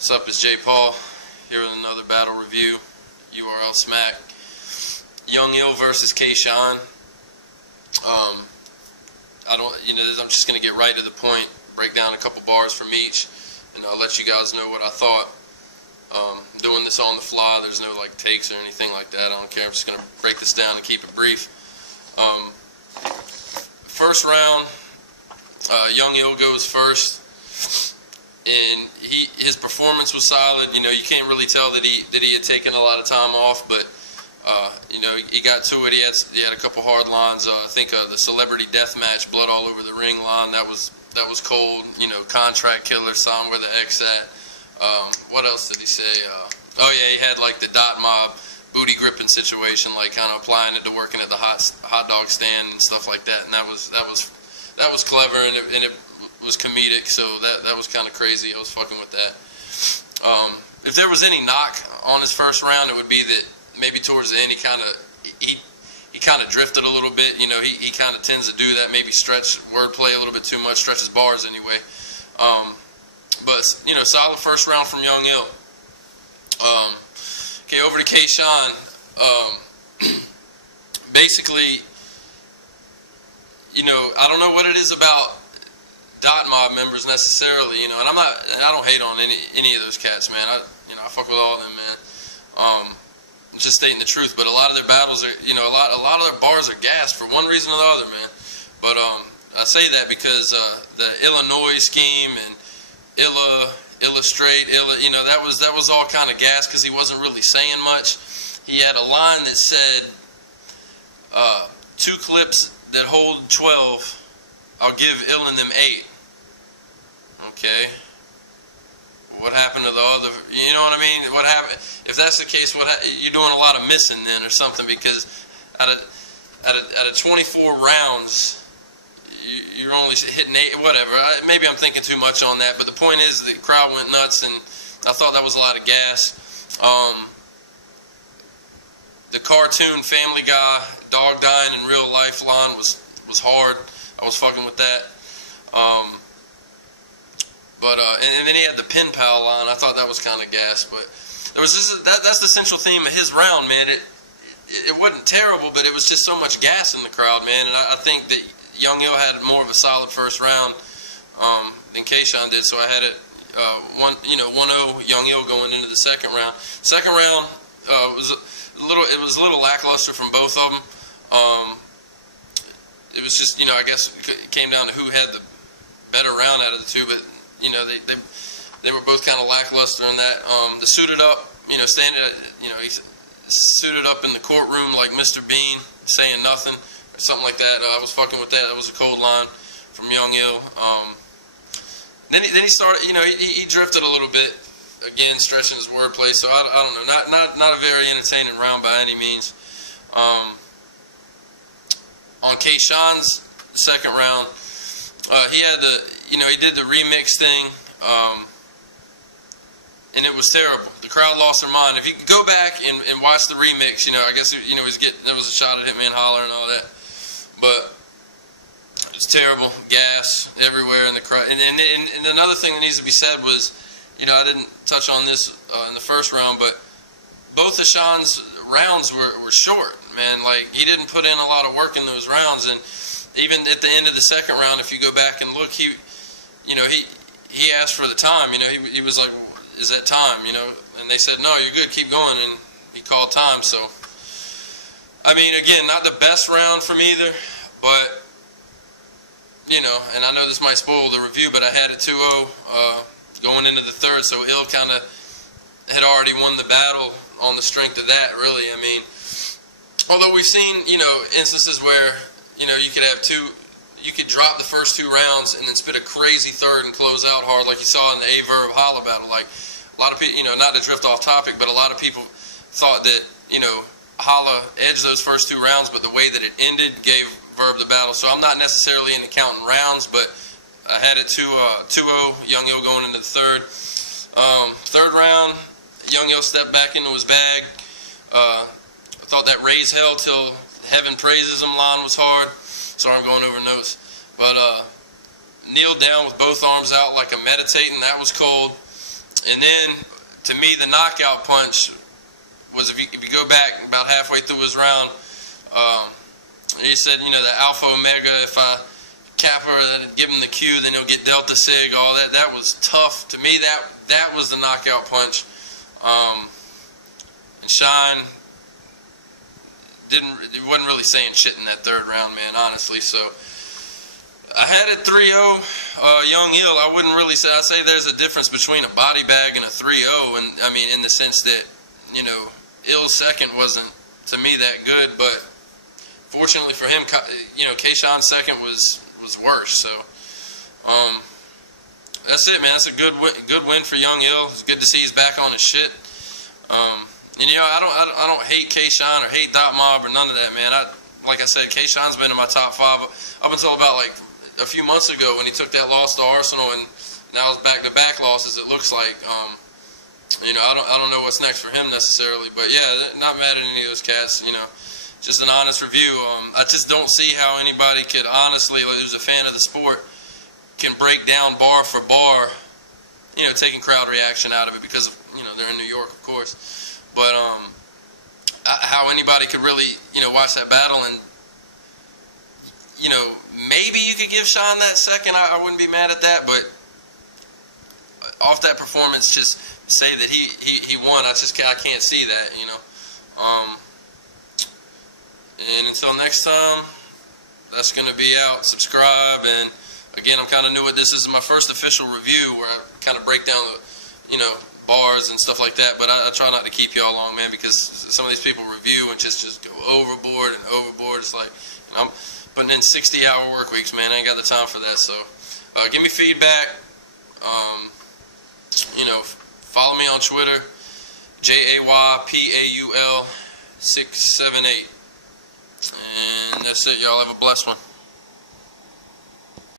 What's up, it's J. Paul here with another battle review. URL Smack. Young Ill versus K-Shine. I'm just gonna get right to the point, break down a couple bars from each, and I'll let you guys know what I thought. Doing this on the fly, there's no like takes or anything like that. I don't care. I'm just gonna break this down and keep it brief. First round, Young Ill goes first. And his performance was solid. You know, you can't really tell that he had taken a lot of time off, but he got to it. He had a couple hard lines. I think the Celebrity Deathmatch, blood all over the ring line, that was cold. You know, contract killer, sign where the X at. What else did he say? Oh yeah, he had like the dot mob booty gripping situation, like kind of applying it to working at the hot dog stand and stuff like that. And that was clever, and it was comedic, so that was kind of crazy. I was fucking with that. If there was any knock on his first round, it would be that maybe towards the end he kind of drifted a little bit. You know, he kind of tends to do that, maybe stretch wordplay a little bit too much, stretch his bars anyway. But you know, solid first round from Young Ill. Okay, over to K-Shine. Basically, you know, I don't know what it is about Dot Mob members necessarily, you know, and I don't hate on any of those cats, man. I fuck with all of them, man. Just stating the truth, but a lot of their battles are, you know, a lot of their bars are gassed for one reason or the other, man. But I say that because the Illinois scheme and Illustrate, you know, that was all kind of gas because he wasn't really saying much. He had a line that said, 2 clips that hold 12, I'll give Ill and them 8. Okay. What happened to the other? You know what I mean? What happened? If that's the case, you're doing a lot of missing then, or something, because out of 24 rounds, you're only hitting 8. Whatever. Maybe I'm thinking too much on that, but the point is the crowd went nuts, and I thought that was a lot of gas. The cartoon Family Guy dog dying in real life line was hard. I was fucking with that. And then he had the Pen Pal line. I thought that was kind of gas, but there was that's the central theme of his round, man. It wasn't terrible, but it was just so much gas in the crowd, man. And I think that Young Ill had more of a solid first round than K-Shine did. So I had it 1-0 Young Ill going into the second round. Second round was a little lackluster from both of them. It was just, you know, I guess it came down to who had the better round out of the two, but, you know, they were both kind of lackluster in that. The suited up, you know, he suited up in the courtroom like Mr. Bean, saying nothing, or something like that. I was fucking with that. That was a cold line from Young Ill. Then he started, you know, he drifted a little bit, again, stretching his wordplay, so I don't know, not a very entertaining round by any means. On K-Shine's second round, he had he did the remix thing, and it was terrible. The crowd lost their mind. If you go back and watch the remix, you know, I guess, you know, there was a shot at Hitman Holler and all that, but it was terrible. Gas everywhere in the crowd. And another thing that needs to be said was, you know, I didn't touch on this in the first round, but both of Sean's rounds were short, man. Like, he didn't put in a lot of work in those rounds, and even at the end of the second round, if you go back and look, he asked for the time. You know, he was like, "Is that time?" You know, and they said, "No, you're good, keep going," and he called time. So, I mean, again, not the best round from either, but, you know, and I know this might spoil the review, but I had it 2-0 going into the third, so Ill kind of had already won the battle on the strength of that, really. I mean, although we've seen, you know, instances where, you know, you could drop the first 2 rounds and then spit a crazy third and close out hard, like you saw in the A-Verb Holla battle. Like, a lot of people, you know, not to drift off topic, but a lot of people thought that, you know, Holla edged those first 2 rounds, but the way that it ended gave Verb the battle. So I'm not necessarily into counting rounds, but I had it 2-0 Young Ill going into the third. Third round, Young Ill stepped back into his bag. I thought that Raise Hell Till Heaven Praises Him line was hard. Sorry, I'm going over notes. But kneeled down with both arms out like a meditating. That was cold. And then, to me, the knockout punch was, if you go back about halfway through his round, he said, you know, the Alpha Omega, if I cap her, give him the Q, then he'll get Delta Sig, all that. That was tough. To me, that was the knockout punch. And Sean wasn't really saying shit in that third round, man, honestly. So I had it 3-0. Young Ill, I wouldn't really say. I say there's a difference between a body bag and a 3-0, and I mean, in the sense that, you know, Ill's second wasn't, to me, that good, but fortunately for him, you know, Keyshawn's second was worse. So that's it, man. That's a good win for Young Ill. It's good to see he's back on his shit. And you know, I don't hate Keyshawn or hate Dot Mob or none of that, man. Like I said, Keyshawn's been in my top 5 up until about like a few months ago when he took that loss to Arsenal, and now it's back-to-back losses. It looks like. You know, I don't know what's next for him necessarily, but yeah, not mad at any of those cats. You know, just an honest review. I just don't see how anybody could honestly, who's a fan of the sport, can break down bar for bar, you know, taking crowd reaction out of it because of, you know, they're in New York, of course. But how anybody could really, you know, watch that battle and, you know, maybe you could give Sean that second. I wouldn't be mad at that, but off that performance, just say that he won. I can't see that, you know. And until next time, that's going to be out. Subscribe, and again, I'm kind of new at this. This is my first official review where I kind of break down the, you know, bars and stuff like that. But I try not to keep y'all long, man, because some of these people review and just go overboard and overboard. It's like, you know, I'm putting in 60-hour work weeks, man. I ain't got the time for that. So give me feedback. You know, follow me on Twitter, JAYPAUL678. And that's it, y'all. Have a blessed one.